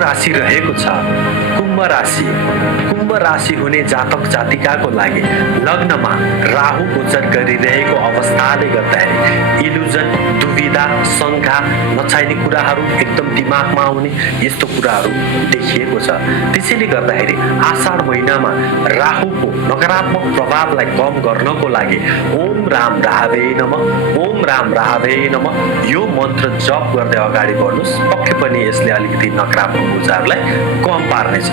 राशि रहेको छ कुम्भ राशि। कुम्भ राशि हुने जातक जातिकाको लागि लग्नमा राहु गोचर गरिरहेको अवस्थाले गर्दाखेरि इल्युजन, दुविधा, शङ्का, नचाहिने कुराहरू एकदम दिमागमा आउने यस्तो कुराहरू देखिएको छ। त्यसैले गर्दाखेरि आषाढ महिनामा राहुको नकारात्मक प्रभावलाई कम गर्नको लागि ओम राम राहवे नमः, ओम राम राहवे नमः यो मन्त्र जप गर्दै अगाडि बढ्नुहोस्। पक्कै पनि यसले अलिकति नकारात्मक ऊर्जाहरूलाई कम पार्नेछ।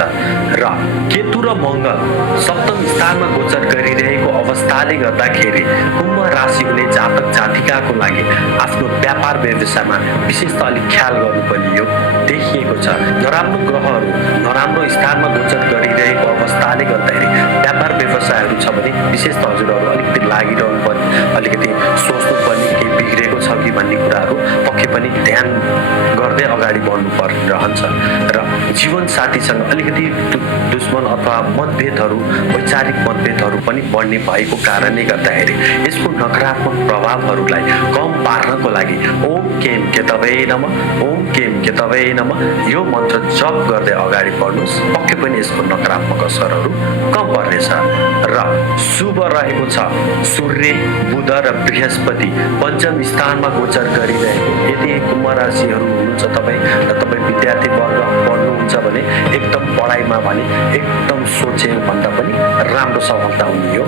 र केतु र मङ्गल सप्तम स्थानमा गोचर गरिरहेको अवस्थाले गर्दाखेरि कुम्भ राशि हुने जातक जातिकाको लागि आफ्नो व्यापार व्यवसायमा विशेष त अलिक ख्याल गर्नुपर्ने यो देखिएको छ। नराम्रो ग्रहहरू नराम्रो स्थानमा गोचर गरिरहेको अवस्थाले गर्दाखेरि व्यापार व्यवसायहरू छ भने विशेष त हजुरहरू अलिकति लागिरहनु पर्ने, अलिकति सोच्नु पर्ने केही बिग्रेको छ कि भन्ने कुराहरू पक्कै पनि ध्यान गर्दै अगाडि बढ्नु परिरहन्छ। र जीवन साथीसँग अलिकति दुश्मन अथवा मतभेदहरू, वैचारिक मतभेदहरू पनि बढ्ने भएको कारणले गर्दाखेरि यसको नकारात्मक प्रभावहरूलाई कम पार्नको लागि ओम केम केतवे नमः, ओम केम केतवे नमः यो मन्त्र जप गर्दै अगाडि बढ्नुहोस्। पक्कै पनि यसको नकारात्मक असरहरू कम पर्नेछ। र शुभ रहेको छ सूर्य, बुध र बृहस्पति पञ्चम स्थानमा गोचर गरिरहेको। यदि कुम्भ राशिहरू हुनुहुन्छ तपाईँ र तपाईँ विद्यार्थी वर्ग पढ्नुहुन्छ भने एकदम पढाइमा भने एकदम सोचे भन्दा पनि राम्रो सफलता हुने यो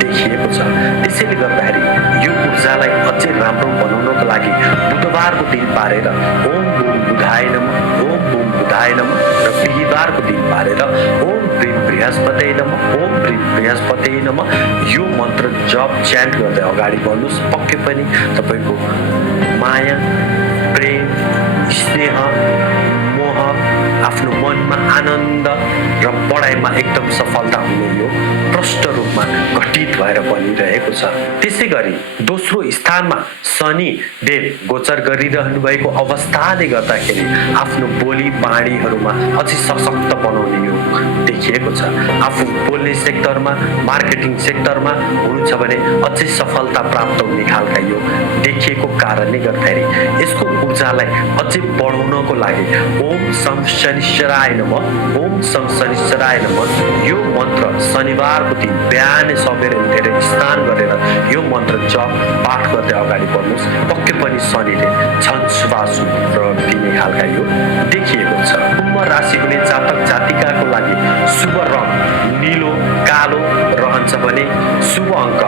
देखिएको छ। त्यसैले गर्दाखेरि यो ऊर्जालाई अझै राम्रो बनाउनको लागि बुधबारको दिन पारेर ओम बुम बुधाय नमः, ओम बुम बुधाय नमः र बिहिबारको दिन पारेर ओम ब्रीम बृहस्पते नमः, ओम ब्रीम बृहस्पते नमः यो मन्त्र जप च्यान्ट गर्दै अगाडि बढ्नुहोस्। पक्कै पनि तपाईँको माया, प्रेम, स्नेह, मोह, आफ्नो मनमा आनन्द र पढाइमा एकदम सफलता हुने यो प्रष्ट रूपमा घटित भएर बनिरहेको छ। त्यसै गरी दोस्रो स्थानमा शनि देव गोचर गरिरहनु भएको अवस्थाले गर्दाखेरि आफ्नो बोली बाणीहरूमा अझै सशक्त बनाउने यो देखिएको छ। आफू बोल्ने सेक्टरमा, मार्केटिङ सेक्टरमा हुनुहुन्छ भने अझै सफलता प्राप्त हुने खालका यो देखिएको कारणले गर्दाखेरि यसको ऊर्जालाई अझै बढाउनको लागि ओम सम शनिश्चराय नमः, ओम सम शनिश्चराय नमः यो मन्त्र शनिबारको दिन बिहानै सबेर उठेर स्नान गरेर यो मन्त्र जप पाठ गर्दै अगाडि बढ्नुहोस्। पक्कै पनि शनिले झन् शुभाशुभ प्रभाव दिने खालका यो देखिएको छ। कुम्भ राशि हुने जातक जातिकाको लागि शुभ रङ निलो, कालो रहन्छ भने शुभ अङ्क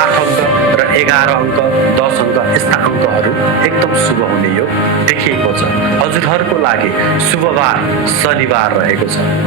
8 अङ्क र 11 अङ्क, 10 अङ्क यस्ता अङ्कहरू एकदम शुभ हुने यो देखिएको छ। हजुरहरूको लागि शुभबार शनिबार रहेको छ।